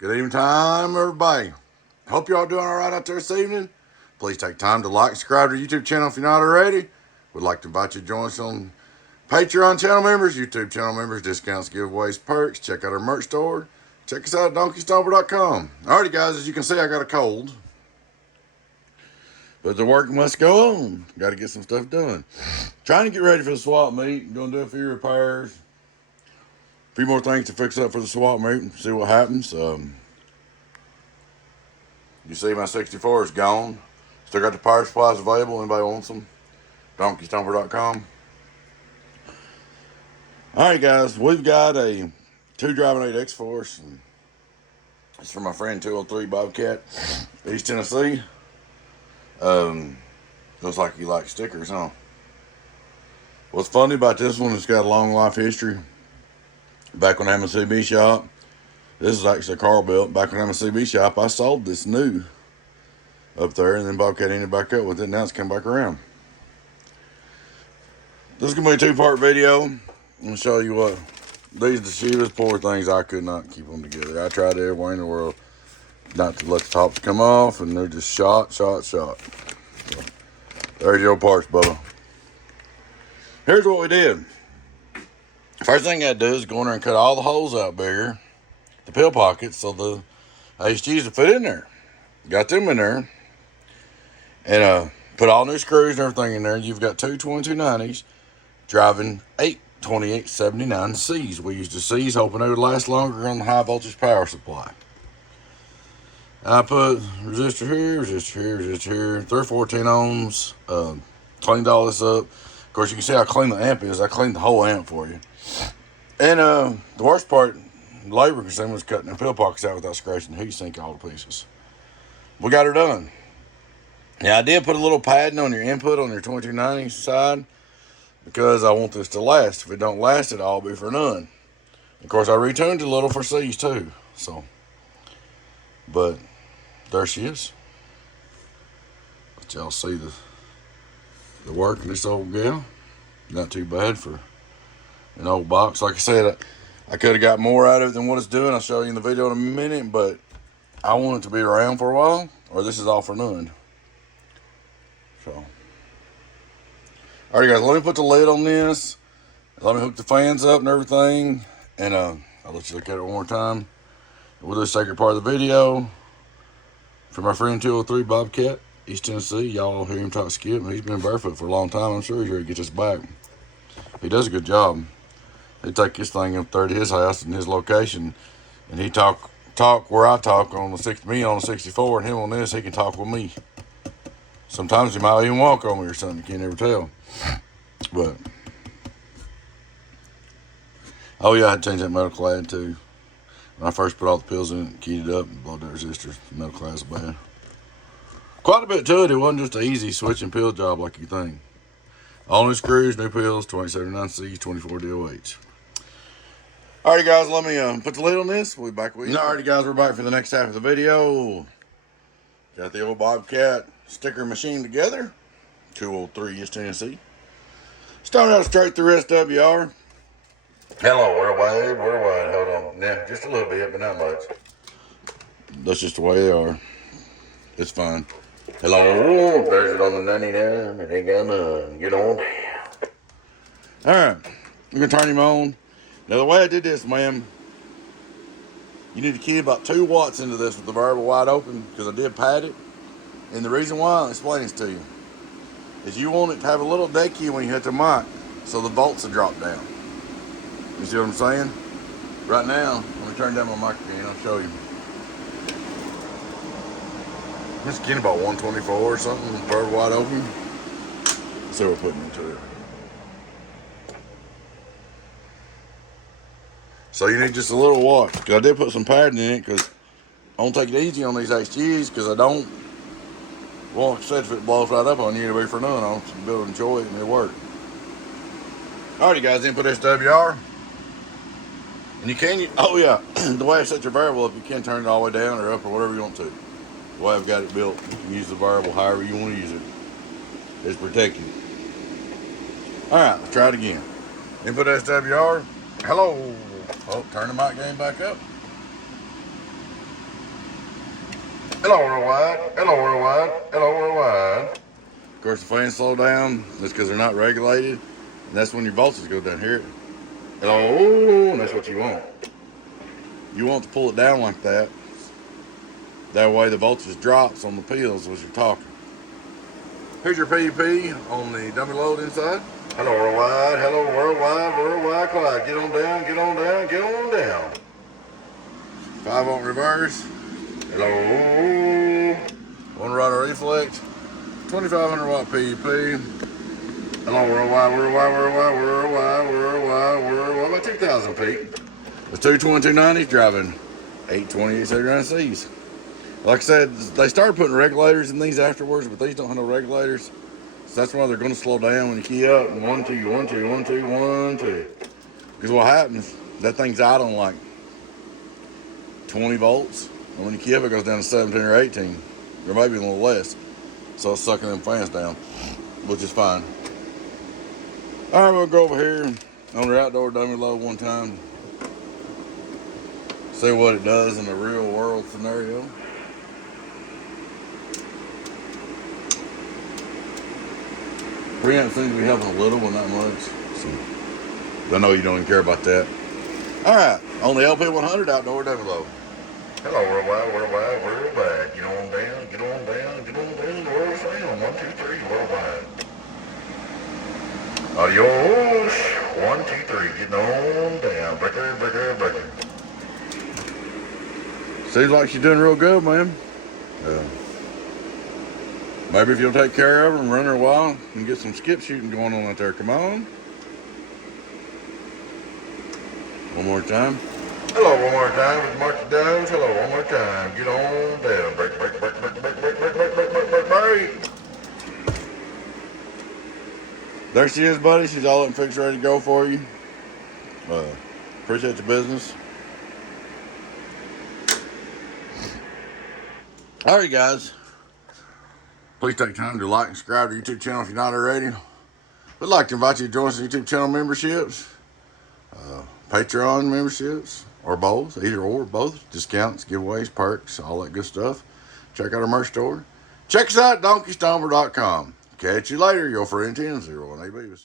Good evening time, everybody. Hope you're all doing all right out there this evening. Please take time to like and subscribe to our YouTube channel if you're not already. We'd like to invite you to join us on Patreon channel members, YouTube channel members, discounts, giveaways, perks. Check out our merch store. Check us out at donkeystomper.com. Alrighty, guys, as you can see, I got a cold. But the work must go on. Got to get some stuff done. Trying to get ready for the swap meet. Going to do a few repairs. A few more things to fix up for the swap meet and see what happens. You see my 64 is gone. Still got the power supplies available. Anybody wants them? donkeystomper.com. Alright, guys. We've got a 2.8 X-Force. It's from my friend 203 Bobcat, East Tennessee. Looks like you like stickers, huh? What's funny about this one, it's got a long life history. Back when I had my CB shop, this is actually a car built. Back when I had my CB shop, I sold this new up there, and then Bobcat ended back up with it. Now it's come back around. This is gonna be a 2-part video. I'm gonna show you what these are the shivas. Poor things, I could not keep them together. I tried every way in the world not to let the tops come off, and they're just shot. So, there's your parts, Bubba. Here's what we did. First thing I do is go in there and cut all the holes out bigger, the pill pockets, so the HGs will fit in there. Got them in there, and put all new screws and everything in there. You've got two 2290s driving 8 2879Cs. We used the Cs hoping they would last longer on the high voltage power supply. I put resistor here, resistor here, resistor here, 314 ohms. Cleaned all this up. Of course, you can see how clean the amp is. I cleaned the whole amp for you. And the worst part, labor consuming, was cutting the pill pockets out without scratching the heat sink all to pieces. We got her done. Now, I did put a little padding on your input on your 2290 side because I want this to last. If it don't last, it'll all be for none. Of course, I retuned it a little for C's too. So, but there she is. Let y'all see the work in this old gal. Not too bad for an old box. Like I said, I could have got more out of it than what it's doing. I'll show you in the video in a minute, but I want it to be around for a while, or this is all for none. So, alright, guys, let me put the lid on this. Let me hook the fans up and everything, and I'll let you look at it one more time. We'll do the second part of the video from my friend 203 Bobcat, East Tennessee. Y'all hear him talk skip. He's been barefoot for a long time. I'm sure he's ready to get this back. He does a good job. They take this thing up there to his house and his location, and he talk where I talk on me on the 64, and him on this. He can talk with me. Sometimes he might even walk on me or something. You can't ever tell. But oh yeah, I had to change that metal clad too. When I first put all the pills in it, keyed it up, and blowed the resistors. The metal clad's bad. Quite a bit to it. It wasn't just an easy switching pill job like you think. All new screws, new pills, 2079Cs, 24 DOH. Alrighty, guys, let me put the lid on this. We'll be back with you. Alrighty, guys, we're back for the next half of the video. Got the old Bobcat sticker machine together. 203 East Tennessee. Starting out straight through SWR. Hello, we're wide. Hold on. Yeah, just a little bit, but not much. That's just the way they are. It's fine. Hello, there's it on the 99. It ain't got none. Get on down. Alright, I'm going to turn him on. Now, the way I did this, ma'am, you need to key about 2 watts into this with the variable wide open, because I did pad it. And the reason why, I'll explain this to you, is you want it to have a little day key when you hit the mic, so the volts will drop down. You see what I'm saying? Right now, let me turn down my mic again, I'll show you. It's getting about 124 or something, variable wide open. Let's see what we're putting into it. So you need just a little watt. Because I did put some padding in it, because I don't take it easy on these HGs, because I don't want, like I said, if it blows right up on you, it'll be for none. I want you to be able to enjoy it and it'll work. Alrighty, guys, input SWR. And you can, oh yeah, the way I set your variable up, you can turn it all the way down or up or whatever you want to. The way I've got it built, you can use the variable however you want to use it. It's protected. Alright, let's try it again. Input SWR. Hello. Oh, turn the mic gain back up. Hello worldwide, hello worldwide, hello worldwide. Of course, the fans slow down. That's because they're not regulated. And that's when your voltage go down here. Hello, and that's what you want. You want to pull it down like that. That way the voltage drops on the pills as you're talking. Here's your PEP on the dummy load inside. Hello worldwide, hello worldwide, worldwide Clyde. Get on down, get on down, get on down. 5-volt reverse. Hello. One rider reflex. 2500 watt PEP. Hello worldwide, worldwide, worldwide, worldwide, worldwide, worldwide. About 2,000 feet. The 220-290s driving 828 79Cs. Like I said, they started putting regulators in these afterwards, but these don't have no regulators. So that's why they're going to slow down when you key up. 1, 2, 1, 2, 1, 2, 1, 2. Because what happens, that thing's out on like 20 volts. And when you key up, it goes down to 17 or 18. Or maybe a little less. So it's sucking them fans down, which is fine. All right, we'll go over here on the outdoor dummy load one time. See what it does in a real world scenario. Preamp seems to be helping a little, but not much. So I know you don't even care about that. All right, on the LP100 outdoor dummy load. Hello, worldwide, worldwide, worldwide. Get on down, get on down, get on down. The world sound 1, 2, 3, worldwide. Adios. 1, 2, 3. Getting on down. Breaker, breaker, breaker. Seems like she's doing real good, man. Maybe if you'll take care of her and run her a while and get some skip shooting going on out there. Come on. One more time. Hello, one more time with Marky Doves. Hello, one more time. Get on down. Break, break, break, break, break, break, break, break, break, break, break, break. There she is, buddy. She's all up and fixed, ready to go for you. Appreciate your business. All right, guys. Please take time to like and subscribe to the YouTube channel if you're not already. We'd like to invite you to join us in YouTube channel memberships, Patreon memberships, or both, either or, both. Discounts, giveaways, perks, all that good stuff. Check out our merch store. Check us out at donkeystomper.com. Catch you later, your friend 1001 A Beavis.